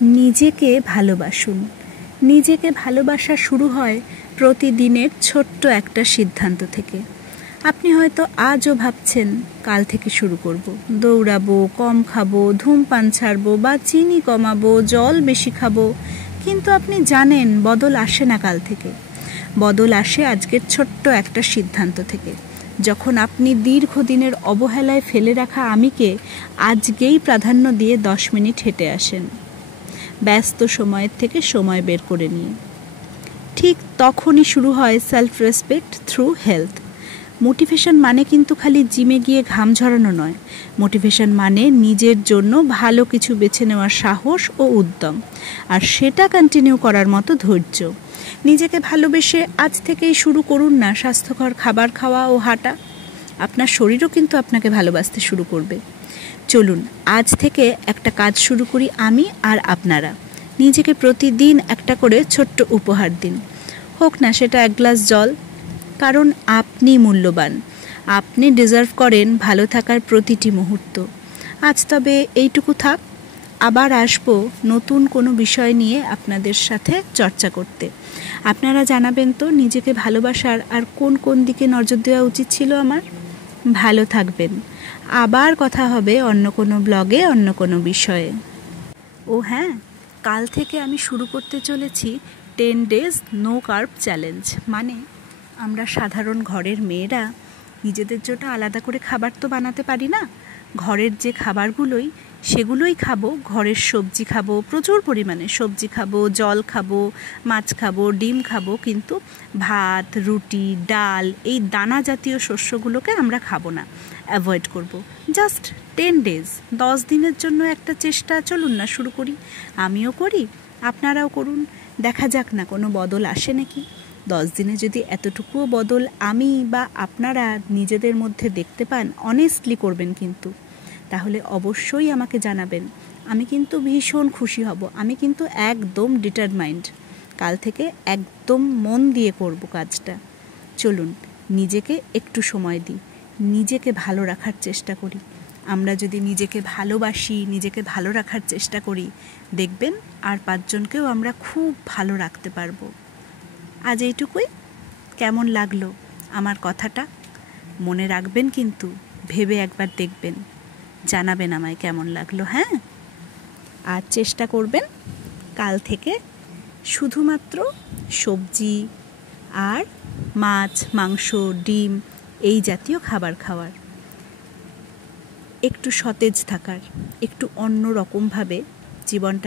নিজেকে ভালোবাসুন। নিজেকে ভালোবাসা শুরু হয় প্রতিদিনের ছোট্ট একটা সিদ্ধান্ত থেকে। আপনি হয়তো আজও ভাবছেন কাল থেকে শুরু করব, দৌড়াবো, কম খাবো, ধূমপান ছাড়বো বা চিনি কমাবো, জল বেশি খাবো। কিন্তু আপনি জানেন বদল আসে না কাল থেকে, বদল আসে আজকের ছোট্ট একটা সিদ্ধান্ত থেকে। যখন আপনি দীর্ঘদিনের অবহেলায় ফেলে রাখা আমিকে আজকেই প্রাধান্য দিয়ে 10 মিনিট হেঁটে আসেন, ব্যস্ত সময়ের থেকে সময় বের করে নিয়ে। ঠিক তখনই শুরু হয় self respect through health. Motivation মানে কিন্তু খালি জিমে গিয়ে ঘাম ঝরানো নয়। মোটিভেশন মানে নিজের জন্য ভালো কিছু বেছে নেওয়ার সাহস ও উদ্যম, আর সেটা কন্টিনিউ করার মতো ধৈর্য। নিজেকে ভালোবেসে আজ থেকেই শুরু করুন না স্বাস্থ্যকর খাবার খাওয়া ও হাঁটা। আপনার শরীরও কিন্তু আপনাকে ভালোবাসতে শুরু করবে। চলুন আজ থেকে একটা কাজ শুরু করি আমি আর আপনারা। নিজেকে প্রতিদিন একটা করে ছোট্ট উপহার দিন, হোক না সেটা 1 গ্লাস জল, কারণ আপনি মূল্যবান। আপনি ডিজার্ভ করেন ভালো থাকার প্রতিটি মুহূর্ত। আজ তবে এইটুকু থাক, আবার আসবো নতুন কোনো বিষয় নিয়ে আপনাদের সাথে চর্চা করতে। আপনারা জানাবেন তো নিজেকে ভালোবাসার আর কোন কোন দিকে নজর দেওয়া উচিত ছিল আমার। ভালো থাকবেন। আবার কথা হবে অন্য কোনো ব্লগে, অন্য কোনো বিষয়ে। ও হ্যাঁ, কাল থেকে আমি শুরু করতে চলেছি 10 days নো কার্ব চ্যালেঞ্জ। মানে আমরা সাধারণ ঘরের মেয়েরা নিজেদের জন্য আলাদা করে খাবার তো বানাতে পারি না। ঘরের যে খাবারগুলোই সেগুলোই খাবো। ঘরের সবজি খাবো, প্রচুর পরিমাণে সবজি খাবো, জল খাবো, মাছ খাবো, ডিম খাবো, কিন্তু ভাত, রুটি, ডাল, এই দানা জাতীয় শস্যগুলোকে আমরা খাবো না, অ্যাভয়েড করব। জাস্ট 10 days, 10 দিনের জন্য একটা চেষ্টা চলুন না শুরু করি। আমিও করি, আপনারাও করুন, দেখা যাক না কোনো বদল আসে নাকি। 10 দিনে যদি এতটুকুও বদল আমি বা আপনারা নিজেদের মধ্যে দেখতে পান, অনেস্টলি করবেন কিন্তু, তাহলে অবশ্যই আমাকে জানাবেন। আমি কিন্তু ভীষণ খুশি হব। আমি কিন্তু একদম ডিটারমাইন্ড, কাল থেকে একদম মন দিয়ে করব কাজটা। চলুন নিজেকে একটু সময় দিই, নিজেকে ভালো রাখার চেষ্টা করি। আমরা যদি নিজেকে ভালোবাসি, নিজেকে ভালো রাখার চেষ্টা করি, দেখবেন আর 5 জনকেও আমরা খুব ভালো রাখতে পারবো। আজ এইটুকুই। কেমন লাগলো আমার কথাটা মনে রাখবেন, কিন্তু ভেবে একবার দেখবেন, জানাবেন আমায় কেমন লাগলো। হ্যাঁ, আর চেষ্টা করবেন কাল থেকে শুধুমাত্র সবজি আর মাছ, মাংস, ডিম এই জাতীয় খাবার খাওয়ার, একটু সতেজ থাকার, একটু অন্য রকমভাবে জীবনটা